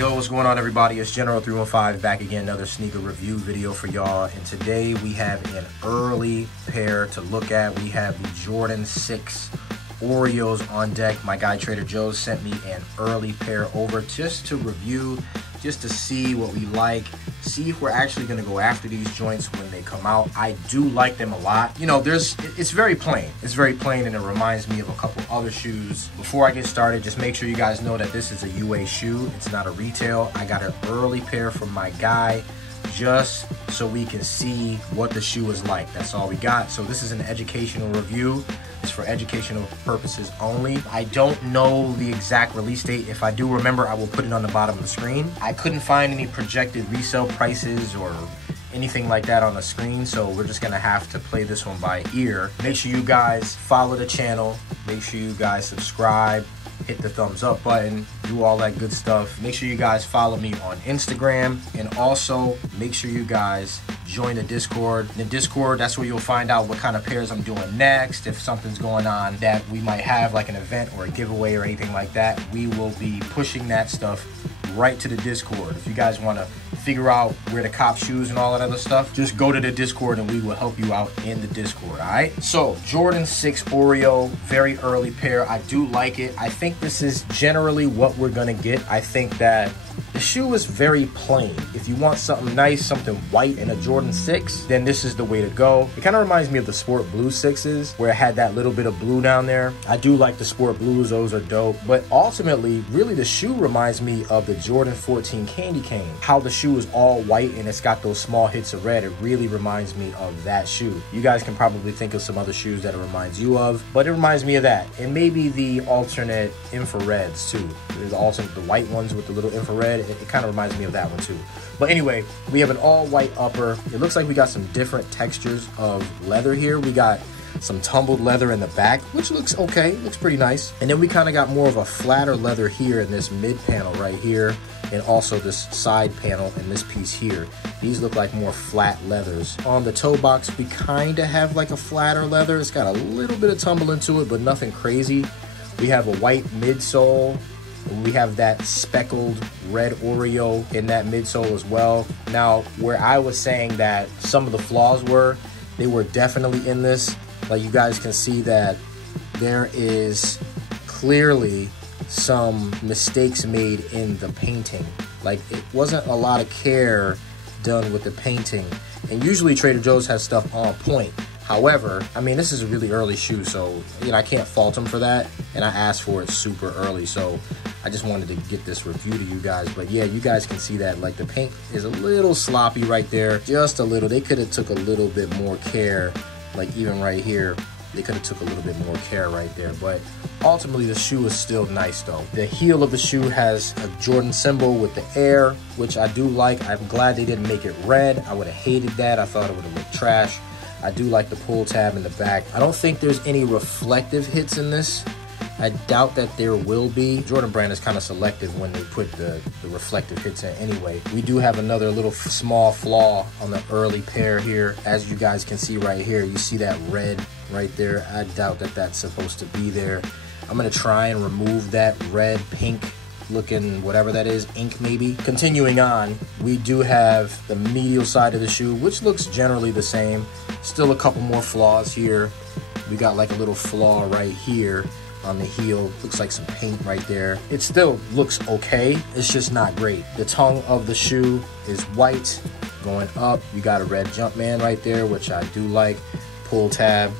Yo, what's going on, everybody? It's General315 back again, another sneaker review video for y'all. And today we have an early pair to look at. We have the Jordan 6 Oreos on deck. My guy Trader Joe's sent me an early pair over just to review, just to see what we like, see if we're actually going to go after these joints when they come out. I do like them a lot. You know, it's very plain. It's very plain, and it reminds me of a couple other shoes. Before I get started, just make sure you guys know that this is a UA shoe. It's not a retail. I got an early pair from my guy just so we can see what the shoe is like. That's all we got. So this is an educational review. It's for educational purposes only. I don't know the exact release date. If I do remember, I will put it on the bottom of the screen. I couldn't find any projected resale prices or anything like that on the screen, so we're just gonna have to play this one by ear. Make sure you guys follow the channel. Make sure you guys subscribe, hit the thumbs up button, do all that good stuff. Make sure you guys follow me on Instagram, and also make sure you guys join the Discord. In the Discord, that's where you'll find out what kind of pairs I'm doing next. If something's going on that we might have, like an event or a giveaway or anything like that, we will be pushing that stuff right to the Discord. If you guys want to figure out where to cop shoes and all that other stuff, just go to the Discord and we will help you out in the Discord. All right, so Jordan 6 Oreo, very early pair. I do like it. I think this is generally what we're gonna get. I think that the shoe is very plain. If you want something nice, something white in a Jordan 6, then this is the way to go. It kind of reminds me of the Sport Blue 6s, where it had that little bit of blue down there. I do like the Sport Blues, those are dope. But ultimately, really the shoe reminds me of the Jordan 14 Candy Cane. How the shoe is all white and it's got those small hits of red, it really reminds me of that shoe. You guys can probably think of some other shoes that it reminds you of, but it reminds me of that. And maybe the alternate infrareds too. The alternate, the white ones with the little infrared, it kind of reminds me of that one too. But anyway, we have an all white upper. It looks like we got some different textures of leather here. We got some tumbled leather in the back, which looks okay, looks pretty nice. And then we kind of got more of a flatter leather here in this mid panel right here, and also this side panel and this piece here. These look like more flat leathers. On the toe box, we kind of have like a flatter leather. It's got a little bit of tumble into it, but nothing crazy. We have a white midsole. We have that speckled red Oreo in that midsole as well. Now, where I was saying that some of the flaws were, they were definitely in this. Like, you guys can see that there is clearly some mistakes made in the painting. Like, it wasn't a lot of care done with the painting. And usually Trader Joe's has stuff on point. However, I mean, this is a really early shoe, so, you know, I can't fault them for that. And I asked for it super early, so I just wanted to get this review to you guys. But yeah, you guys can see that, like, the paint is a little sloppy right there, just a little. They could have took a little bit more care, like even right here. They could have took a little bit more care right there. But ultimately, the shoe is still nice, though. The heel of the shoe has a Jordan symbol with the air, which I do like. I'm glad they didn't make it red. I would have hated that. I thought it would have looked trash. I do like the pull tab in the back. I don't think there's any reflective hits in this. I doubt that there will be. Jordan Brand is kind of selective when they put the reflective hits in anyway. We do have another little small flaw on the early pair here. As you guys can see right here, you see that red right there. I doubt that that's supposed to be there. I'm gonna try and remove that red, pink looking, whatever that is, ink maybe. Continuing on, we do have the medial side of the shoe, which looks generally the same. Still a couple more flaws here. We got like a little flaw right here on the heel. Looks like some paint right there. It still looks okay. It's just not great. The tongue of the shoe is white. Going up, you got a red Jumpman right there, which I do like. Pull tab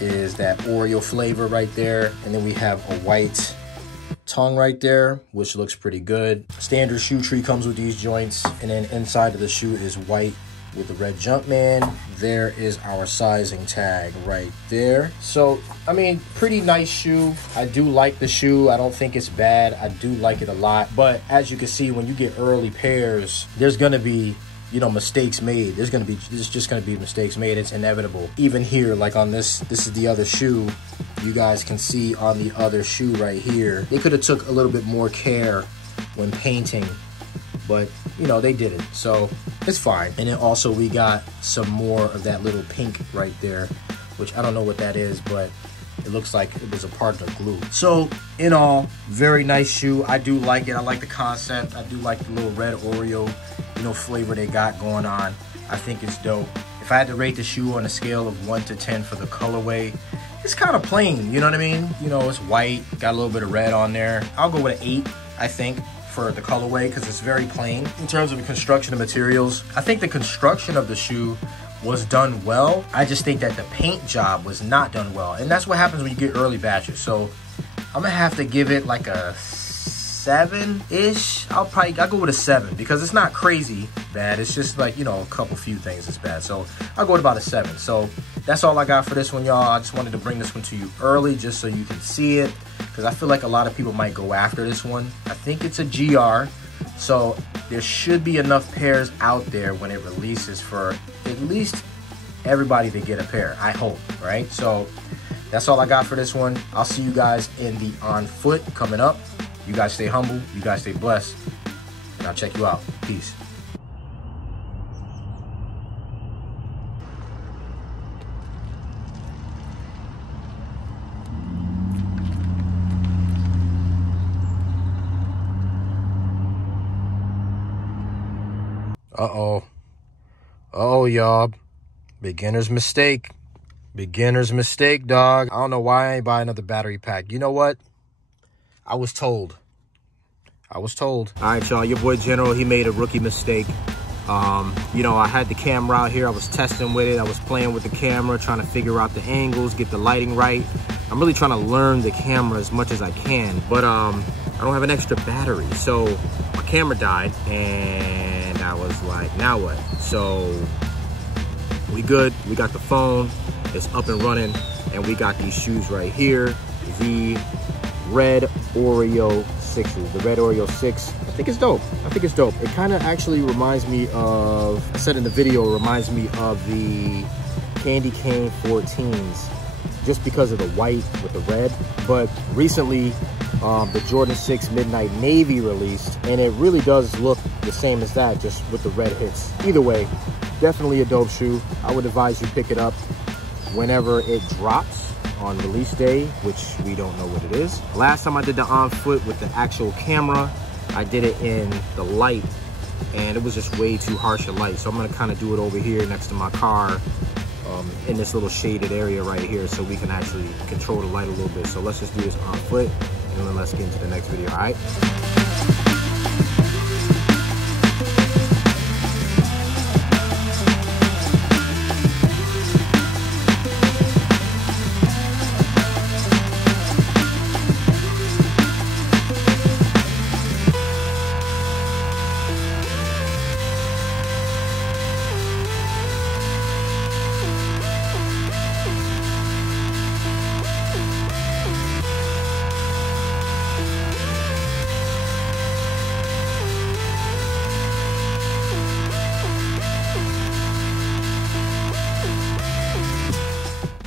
is that Oreo flavor right there. And then we have a white tongue right there, which looks pretty good. Standard shoe tree comes with these joints. And then inside of the shoe is white with the red Jumpman. There is our sizing tag right there. So, I mean, pretty nice shoe. I do like the shoe. I don't think it's bad. I do like it a lot. But as you can see, when you get early pairs, there's gonna be, you know, mistakes made. There's just gonna be mistakes made. It's inevitable. Even here, like on this is the other shoe. You guys can see on the other shoe right here, they could have took a little bit more care when painting, but you know, they did it, so it's fine. And then also we got some more of that little pink right there, which I don't know what that is, but it looks like it was a part of the glue. So in all, very nice shoe. I do like it. I like the concept. I do like the little red Oreo, you know, flavor they got going on. I think it's dope. If I had to rate the shoe on a scale of 1 to 10 for the colorway, it's kind of plain, you know what I mean? You know, it's white, got a little bit of red on there. I'll go with an 8, I think, for the colorway, because it's very plain. In terms of the construction of materials, I think the construction of the shoe was done well. I just think that the paint job was not done well. And that's what happens when you get early batches. So I'm gonna have to give it like a 7-ish. I'll go with a 7 because it's not crazy bad. It's just like, you know, a few things is bad. So I'll go with about a 7. So that's all I got for this one, y'all. I just wanted to bring this one to you early just so you can see it, because I feel like a lot of people might go after this one. I think it's a GR, so there should be enough pairs out there when it releases for at least everybody to get a pair, I hope, right? So that's all I got for this one. I'll see you guys in the On Foot coming up. You guys stay humble, you guys stay blessed, and I'll check you out. Peace. Uh-oh, y'all. Beginner's mistake. Beginner's mistake, dog. I don't know why I ain't buy another battery pack. You know what? I was told. All right, y'all, your boy General, he made a rookie mistake. You know, I had the camera out here. I was testing with it. I was playing with the camera, trying to figure out the angles, get the lighting right. I'm really trying to learn the camera as much as I can, but I don't have an extra battery. So my camera died, and I was like, now what? So we good. We got the phone. It's up and running, and we got these shoes right here. The red Oreo 6s. The red Oreo 6. I think it's dope. It kind of actually reminds me of, I said in the video, it reminds me of the Candy Cane 14s, just because of the white with the red. But recently, the Jordan 6 Midnight Navy released, and it really does look the same as that, just with the red hits. Either way, definitely a dope shoe. I would advise you pick it up whenever it drops on release day, which we don't know what it is. Last time I did the On Foot with the actual camera, I did it in the light, and it was just way too harsh a light. So I'm gonna kind of do it over here next to my car, in this little shaded area right here, so we can actually control the light a little bit. So let's just do this On Foot, and then let's get into the next video, all right?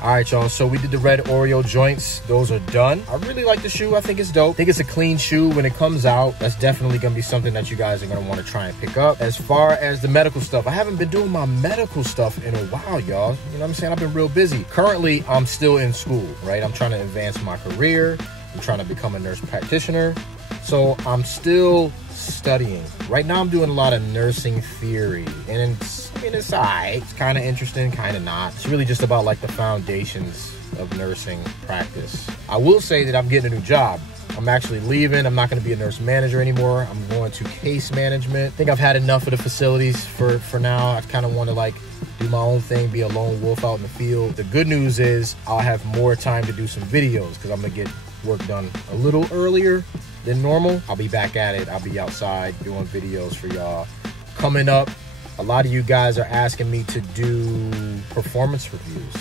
All right, y'all, so we did the red Oreo joints. Those are done. I really like the shoe. I think it's dope. I think it's a clean shoe. When it comes out, that's definitely gonna be something that you guys are gonna wanna try and pick up. As far as the medical stuff, I haven't been doing my medical stuff in a while, y'all. You know what I'm saying? I've been real busy. Currently, I'm still in school, right? I'm trying to advance my career. I'm trying to become a nurse practitioner. So I'm still studying. Right now, I'm doing a lot of nursing theory, and it's all right. It's kind of interesting, kind of not. It's really just about like the foundations of nursing practice. I will say that I'm getting a new job. I'm actually leaving. I'm not going to be a nurse manager anymore. I'm going to case management. I think I've had enough of the facilities for now. I kind of want to like do my own thing, be a lone wolf out in the field. The good news is I'll have more time to do some videos because I'm going to get work done a little earlier than normal. I'll be back at it. I'll be outside doing videos for y'all. Coming up, a lot of you guys are asking me to do performance reviews,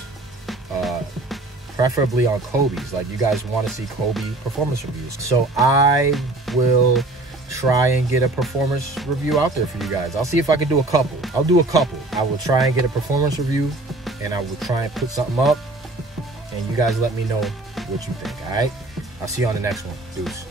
preferably on Kobe's. Like, you guys want to see Kobe performance reviews. So I will try and get a performance review out there for you guys. I'll see if I can do a couple. I'll do a couple. I will try and get a performance review, and I will try and put something up, and you guys let me know what you think, all right? I'll see you on the next one. Deuce.